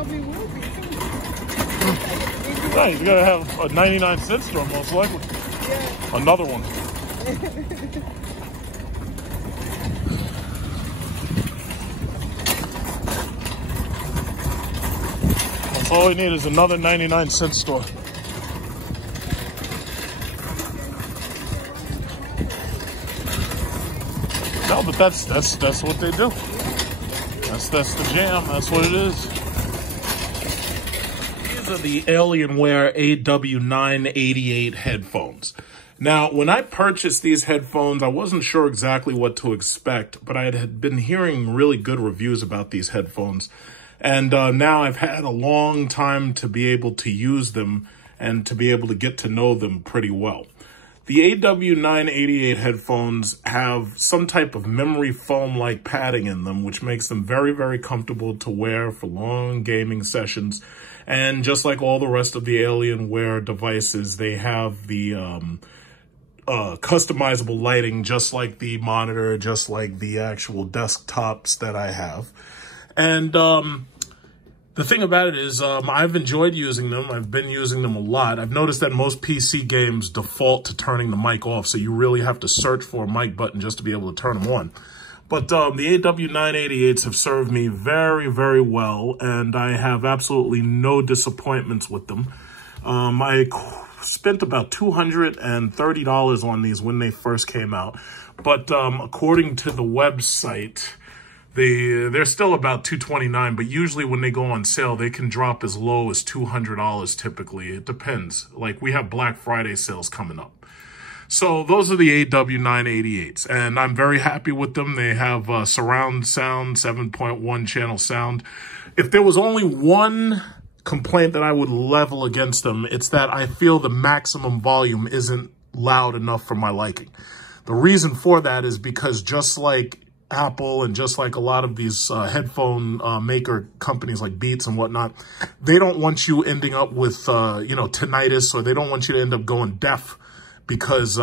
probably will be. Right, you're gonna have a 99-cent store most likely. Yeah. Another one. That's all we need is another 99-cent store. No, but that's what they do. That's the jam. That's what it is. These are the Alienware AW988 headphones. Now, when I purchased these headphones, I wasn't sure exactly what to expect, but I had been hearing really good reviews about these headphones. And now I've had a long time to be able to use them and to be able to get to know them pretty well. The AW988 headphones have some type of memory foam-like padding in them, which makes them very, very comfortable to wear for long gaming sessions. And just like all the rest of the Alienware devices, they have the customizable lighting, just like the monitor, just like the actual desktops that I have. And the thing about it is I've enjoyed using them. I've been using them a lot. I've noticed that most PC games default to turning the mic off, so you really have to search for a mic button just to be able to turn them on. But the AW988s have served me very, very well, and I have absolutely no disappointments with them. I spent about $230 on these when they first came out, but according to the website, they're still about $229, but usually when they go on sale, they can drop as low as $200 typically. It depends. Like, we have Black Friday sales coming up. So those are the AW988s, and I'm very happy with them. They have surround sound, 7.1 channel sound. If there was only one complaint that I would level against them, it's that I feel the maximum volume isn't loud enough for my liking. The reason for that is because just like Apple and just like a lot of these headphone maker companies like Beats and whatnot, they don't want you ending up with, tinnitus, or they don't want you to end up going deaf because,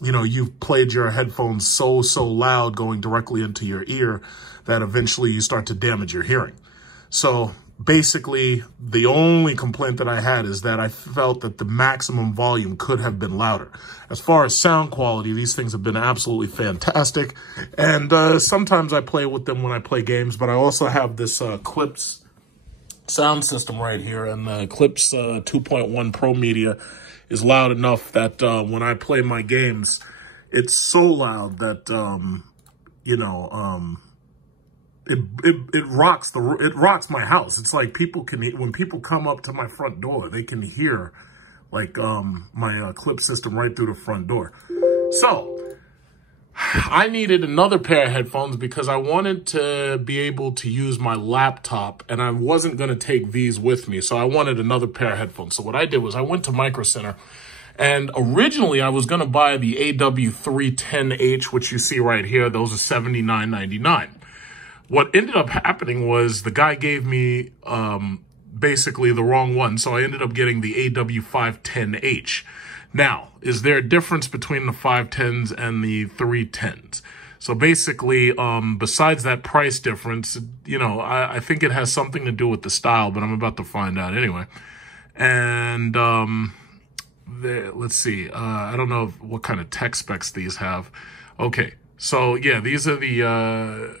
you've played your headphones so loud going directly into your ear that eventually you start to damage your hearing. So basically, the only complaint that I had is that I felt that the maximum volume could have been louder. As far as sound quality, these things have been absolutely fantastic. And sometimes I play with them when I play games, but I also have this Klipsch sound system right here. And the Klipsch 2.1 Pro Media is loud enough that when I play my games, it's so loud that, it rocks my house. It's like when people come up to my front door, they can hear like my Klipsch system right through the front door. So I needed another pair of headphones because I wanted to be able to use my laptop, and I wasn't going to take these with me. So I wanted another pair of headphones. So what I did was I went to Micro Center, and originally I was going to buy the AW310H, which you see right here. Those are $79.99. What ended up happening was the guy gave me basically the wrong one, so I ended up getting the AW510H. Now, is there a difference between the 510s and the 310s? So basically, besides that price difference, I think it has something to do with the style, but I'm about to find out anyway. And let's see. I don't know what kind of tech specs these have. Okay. So yeah, these are the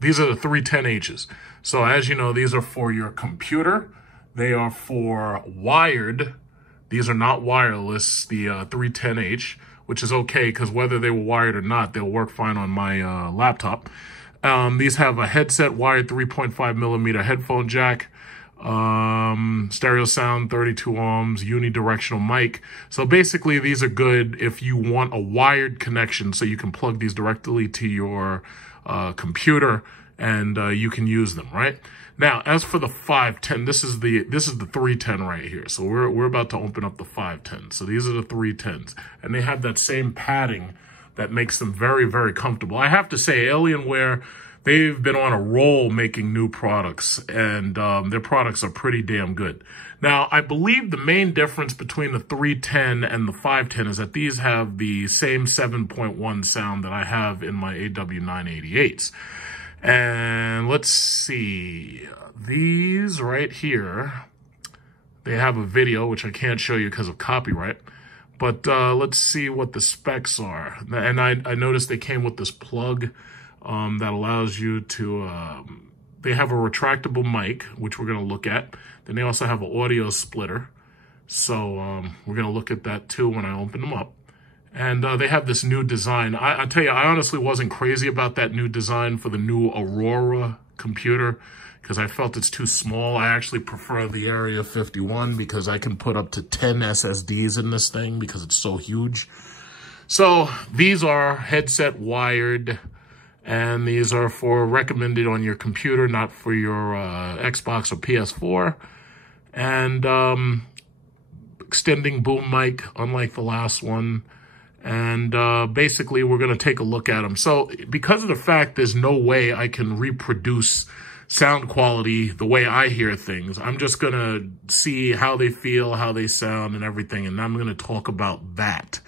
310Hs. So as you know, these are for your computer. They are for wired. These are not wireless, the 310H, which is okay because whether they were wired or not, they'll work fine on my laptop. These have a headset wired 3.5 millimeter headphone jack, stereo sound, 32 ohms, unidirectional mic. So basically these are good if you want a wired connection, so you can plug these directly to your computer and you can use them, right? Now, as for the 510, this is the 310 right here. So we're about to open up the 510. So these are the 310s, and they have that same padding that makes them very, very comfortable. I have to say, Alienware, they've been on a roll making new products, and their products are pretty damn good. Now, I believe the main difference between the 310 and the 510 is that these have the same 7.1 sound that I have in my AW988s. And let's see, these right here, they have a video, which I can't show you because of copyright. But let's see what the specs are. And I noticed they came with this plug that allows you to, they have a retractable mic, which we're going to look at. Then they also have an audio splitter. So we're going to look at that too when I open them up. And they have this new design. I tell you, I honestly wasn't crazy about that new design for the new Aurora computer because I felt it's too small. I actually prefer the Area 51 because I can put up to 10 SSDs in this thing because it's so huge. So these are headset wired, and these are for recommended on your computer, not for your Xbox or PS4. And extending boom mic, unlike the last one. And basically, we're going to take a look at them. So because of the fact there's no way I can reproduce sound quality the way I hear things, I'm just going to see how they feel, how they sound, and everything. And I'm going to talk about that.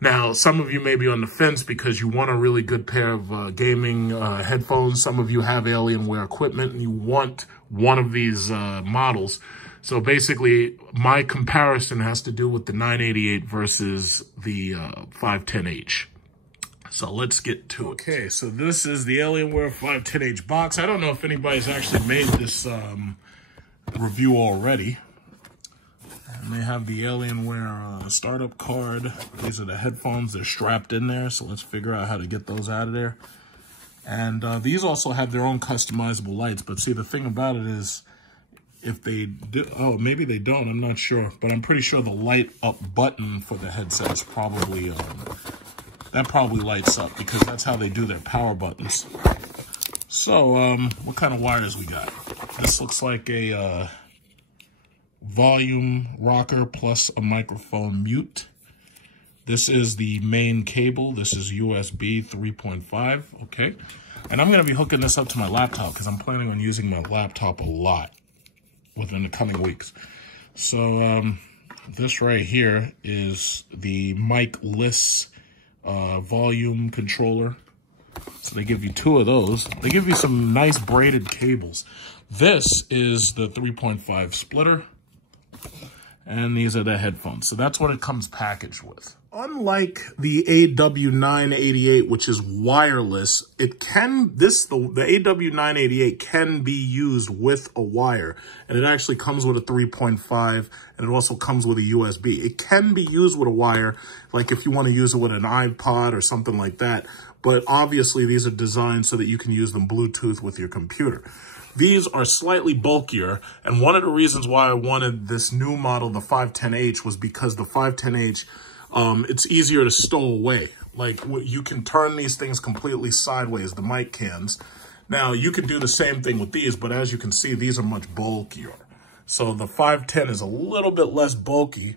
Now, some of you may be on the fence because you want a really good pair of gaming headphones. Some of you have Alienware equipment and you want one of these models. So basically, my comparison has to do with the 988 versus the 510H. So let's get to it. Okay, so this is the Alienware 510H box. I don't know if anybody's actually made this review already. And they have the Alienware startup card. These are the headphones. They're strapped in there, so let's figure out how to get those out of there. And these also have their own customizable lights. But see, the thing about it is, if they do, oh, maybe they don't, I'm not sure. But I'm pretty sure the light up button for the headset is probably, that probably lights up because that's how they do their power buttons. So, what kind of wires we got? This looks like a volume rocker plus a microphone mute. This is the main cable. This is USB 3.5, okay? And I'm gonna be hooking this up to my laptop because I'm planning on using my laptop a lot within the coming weeks. So this right here is the mic-less volume controller. So they give you two of those. They give you some nice braided cables. This is the 3.5 splitter. And these are the headphones. So that's what it comes packaged with. Unlike the AW988, which is wireless, it can, the AW988 can be used with a wire. And it actually comes with a 3.5, and it also comes with a USB. It can be used with a wire, like if you want to use it with an iPod or something like that. But obviously, these are designed so that you can use them Bluetooth with your computer. These are slightly bulkier, and one of the reasons why I wanted this new model, the 510H, was because the 510H, it's easier to stow away. Like, you can turn these things completely sideways, the mic cans. Now, you can do the same thing with these, but as you can see, these are much bulkier. So the 510 is a little bit less bulky,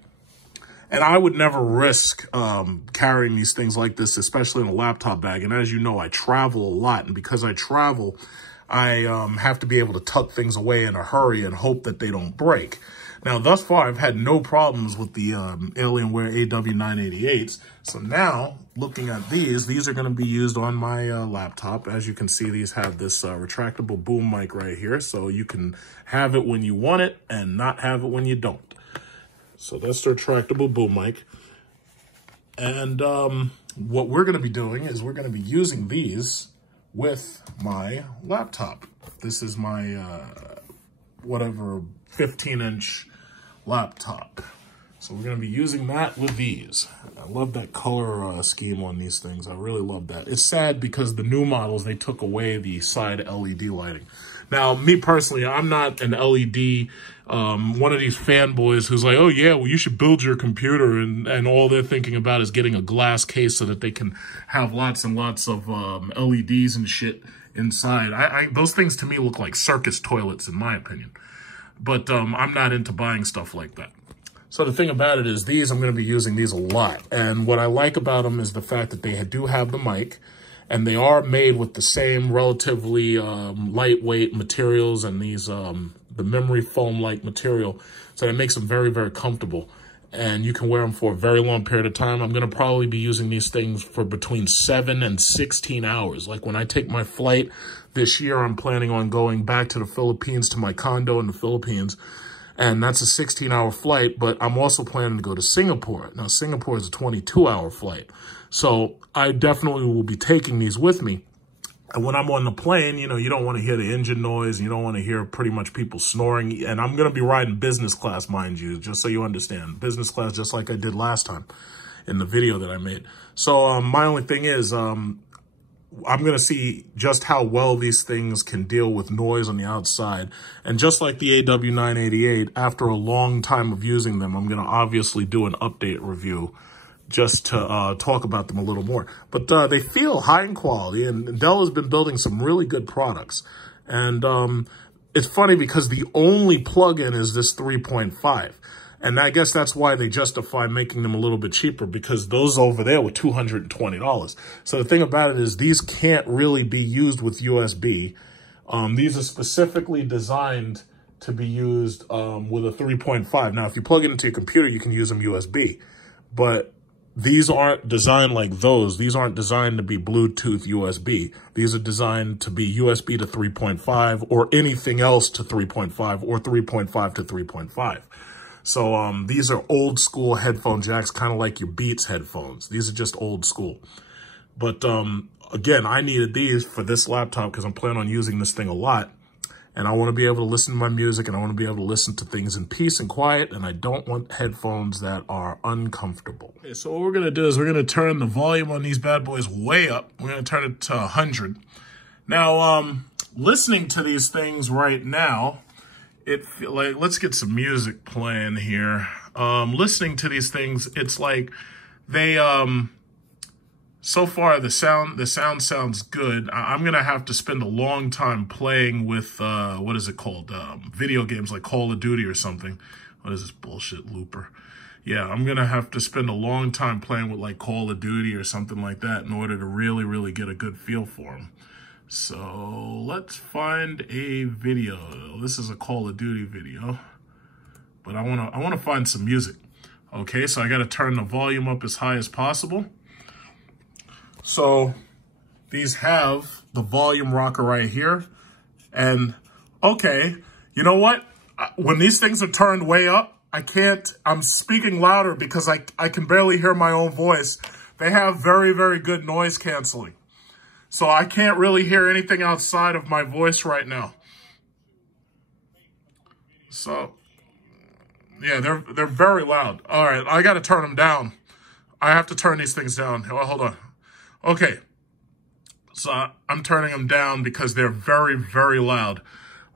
and I would never risk carrying these things like this, especially in a laptop bag. And as you know, I travel a lot, and because I travel, I have to be able to tuck things away in a hurry and hope that they don't break. Now, thus far, I've had no problems with the Alienware AW988s. So now, looking at these are going to be used on my laptop. As you can see, these have this retractable boom mic right here. So you can have it when you want it and not have it when you don't. So that's the retractable boom mic. And what we're going to be doing is we're going to be using these with my laptop. This is my, whatever, 15-inch laptop. So we're going to be using that with these. I love that color scheme on these things. I really love that. It's sad because the new models, they took away the side LED lighting. Now, me personally, I'm not an LED, one of these fanboys who's like, oh yeah, well you should build your computer, and all they're thinking about is getting a glass case so that they can have lots and lots of LEDs and shit inside. Those things to me look like circus toilets in my opinion. But I'm not into buying stuff like that. So the thing about it is I'm going to be using these a lot. And what I like about them is the fact that they do have the mic, and they are made with the same relatively lightweight materials and these the memory foam-like material. So it makes them very, very comfortable. and you can wear them for a very long period of time. I'm going to probably be using these things for between 7 and 16 hours. Like when I take my flight this year, I'm planning on going back to the Philippines, to my condo in the Philippines. And that's a 16-hour flight, but I'm also planning to go to Singapore. Now, Singapore is a 22-hour flight. So I definitely will be taking these with me. And when I'm on the plane, you know, you don't want to hear the engine noise. And you don't want to hear pretty much people snoring. And I'm going to be riding business class, mind you, just so you understand. Business class, just like I did last time in the video that I made. So my only thing is I'm going to see just how well these things can deal with noise on the outside. And just like the AW988, after a long time of using them, I'm going to obviously do an update review just to talk about them a little more. But they feel high in quality, and Dell has been building some really good products. And it's funny because the only plug-in is this 3.5. And I guess that's why they justify making them a little bit cheaper, because those over there were $220. So the thing about it is these can't really be used with USB. These are specifically designed to be used with a 3.5. Now, if you plug it into your computer, you can use them USB. But these aren't designed like those. These aren't designed to be Bluetooth USB. These are designed to be USB to 3.5 or anything else to 3.5 or 3.5 to 3.5. So these are old school headphone jacks, kind of like your Beats headphones. These are just old school. But again, I needed these for this laptop because I'm planning on using this thing a lot. And I want to be able to listen to my music, and I want to be able to listen to things in peace and quiet, and I don't want headphones that are uncomfortable. Okay, so what we're going to do is we're going to turn the volume on these bad boys way up. We're going to turn it to 100. Now, listening to these things right now, let's get some music playing here. Listening to these things, it's like they, so far the sound sounds good. I'm going to have to spend a long time playing with, what is it called? Video games like Call of Duty or something. What is this bullshit looper? Yeah, I'm going to have to spend a long time playing with like Call of Duty or something like that in order to really, really get a good feel for them. So let's find a video. This is a Call of Duty video, but I want to find some music. Okay, so I got to turn the volume up as high as possible. So these have the volume rocker right here. And okay, you know what? When these things are turned way up, I'm speaking louder because I can barely hear my own voice. They have very, very good noise canceling. So I can't really hear anything outside of my voice right now. So yeah, they're very loud. All right, I got to turn them down. I have to turn these things down. Well, hold on. Okay, so I'm turning them down because they're very, very loud.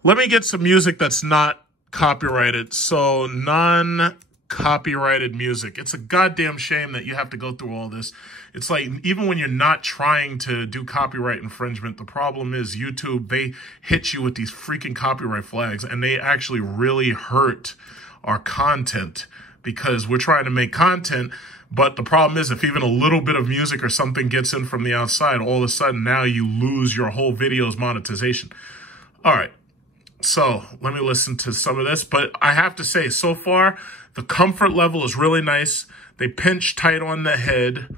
Let me get some music that's not copyrighted. So non-copyrighted music. It's a goddamn shame that you have to go through all this. It's like, even when you're not trying to do copyright infringement, the problem is YouTube, they hit you with these freaking copyright flags, and they actually really hurt our content because we're trying to make content. But the problem is, if even a little bit of music or something gets in from the outside, all of a sudden now you lose your whole video's monetization. All right, so let me listen to some of this. But I have to say, so far, the comfort level is really nice. They pinch tight on the head,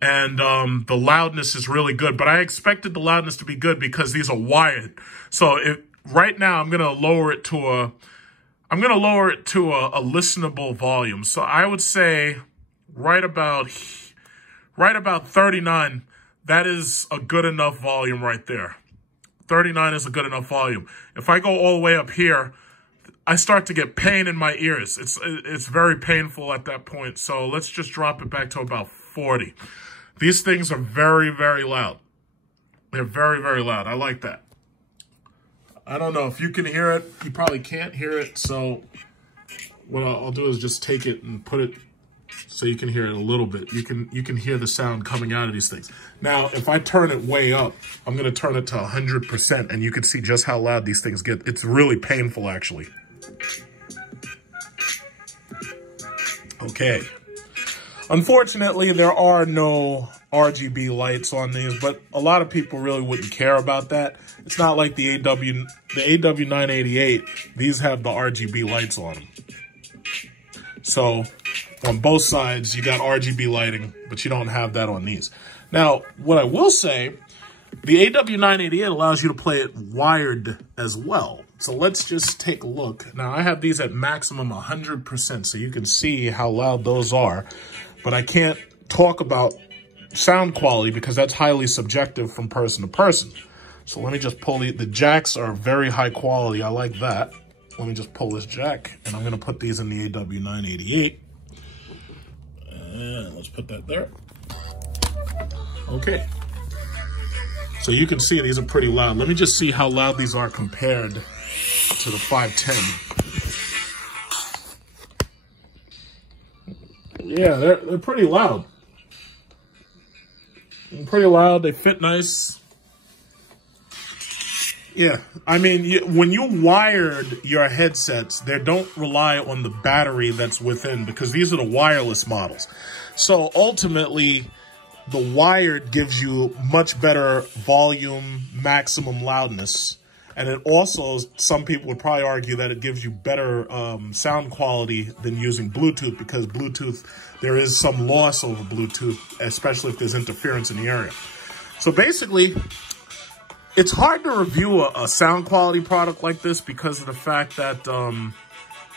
and the loudness is really good. But I expected the loudness to be good because these are wired. So right now I'm gonna lower it to a listenable volume. So I would say right about 39, that is a good enough volume right there. 39 is a good enough volume. If I go all the way up here, I start to get pain in my ears. It's very painful at that point. So let's just drop it back to about 40. These things are very, very loud. They're very, very loud. I like that. I don't know if you can hear it. You probably can't hear it. So what I'll do is just take it and put it so you can hear it a little bit. You can hear the sound coming out of these things. Now, if I turn it way up, I'm going to turn it to 100%, and you can see just how loud these things get. It's really painful, actually. Okay. Unfortunately, there are no RGB lights on these, but a lot of people really wouldn't care about that. It's not like the AW988. These have the RGB lights on them. So On both sides, you got RGB lighting, but you don't have that on these. Now, what I will say, the AW988 allows you to play it wired as well. So let's just take a look. Now, I have these at maximum 100%, so you can see how loud those are. But I can't talk about sound quality because that's highly subjective from person to person. So let me just pull the jacks are very high quality. I like that. Let me just pull this jack, and I'm going to put these in the AW988. And let's put that there. Okay. So you can see these are pretty loud. Let me just see how loud these are compared to the 510. Yeah, they're pretty loud. Pretty loud. They fit nice. Yeah, I mean, when you wired your headsets, they don't rely on the battery that's within because these are the wireless models. So ultimately, the wired gives you much better volume, maximum loudness. And it also, some people would probably argue that it gives you better sound quality than using Bluetooth because Bluetooth, there is some loss over Bluetooth, especially if there's interference in the area. So basically, it's hard to review a sound quality product like this because of the fact that,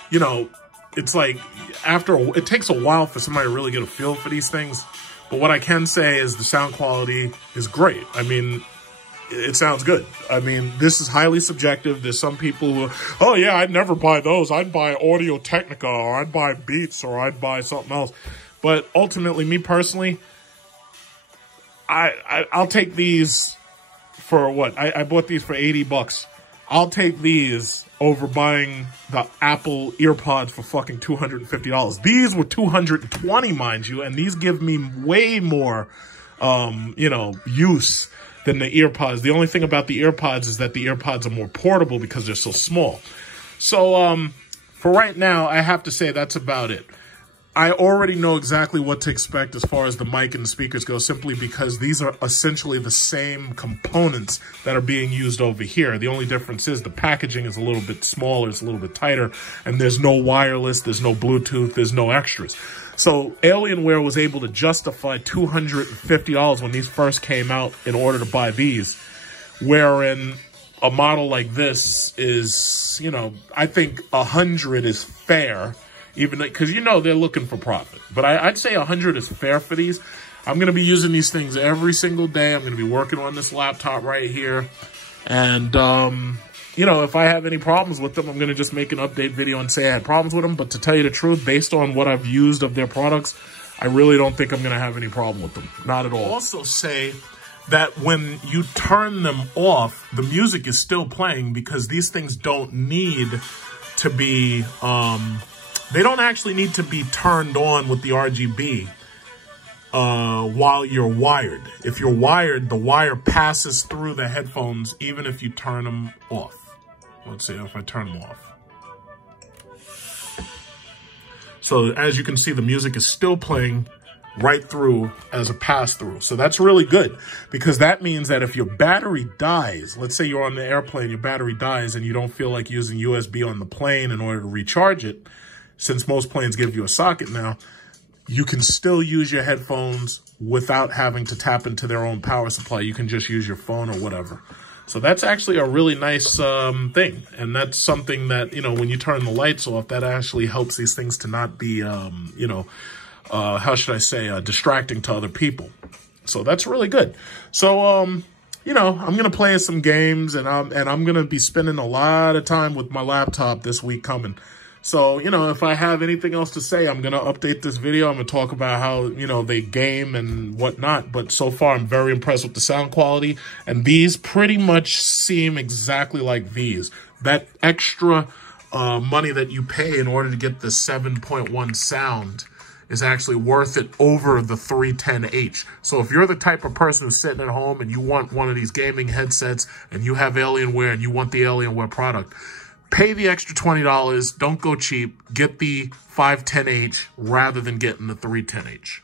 you know, it's like it takes a while for somebody to really get a feel for these things. But what I can say is the sound quality is great. I mean, it sounds good. I mean, this is highly subjective. There's some people who, oh yeah, I'd never buy those. I'd buy Audio Technica or I'd buy Beats or I'd buy something else. But ultimately, me personally, I'll take these for what? I bought these for 80 bucks. I'll take these over buying the Apple EarPods for fucking $250. These were $220, mind you, and these give me way more, you know, use than the EarPods. The only thing about the EarPods is that the EarPods are more portable because they're so small. So, for right now, I have to say that's about it. I already know exactly what to expect as far as the mic and the speakers go, simply because these are essentially the same components that are being used over here. The only difference is the packaging is a little bit smaller, it's a little bit tighter, and there's no wireless, there's no Bluetooth, there's no extras. So Alienware was able to justify $250 when these first came out in order to buy these, wherein a model like this is, you know, I think 100 is fair. Even because, you know, they're looking for profit. But I'd say 100 is fair for these. I'm going to be using these things every single day. I'm going to be working on this laptop right here. And, you know, if I have any problems with them, I'm going to just make an update video and say I had problems with them. But to tell you the truth, based on what I've used of their products, I really don't think I'm going to have any problem with them. Not at all. I'll also say that when you turn them off, the music is still playing because these things don't need to be... they don't actually need to be turned on with the RGB while you're wired. If you're wired, the wire passes through the headphones even if you turn them off. Let's see if I turn them off. So as you can see, the music is still playing right through as a pass-through. So that's really good because that means that if your battery dies, let's say you're on the airplane, your battery dies and you don't feel like using USB on the plane in order to recharge it, since most planes give you a socket now, you can still use your headphones without having to tap into their own power supply. You can just use your phone or whatever. So that's actually a really nice thing. And that's something that, you know, when you turn the lights off, that actually helps these things to not be, you know, how should I say, distracting to other people. So that's really good. So, you know, I'm going to play some games and I'm going to be spending a lot of time with my laptop this week coming. So, you know, if I have anything else to say, I'm going to update this video. I'm going to talk about how, you know, they game and whatnot. But so far, I'm very impressed with the sound quality. And these pretty much seem exactly like these. That extra money that you pay in order to get the 7.1 sound is actually worth it over the 310H. So if you're the type of person who's sitting at home and you want one of these gaming headsets and you have Alienware and you want the Alienware product, pay the extra $20. Don't go cheap. Get the 510H rather than getting the 310H.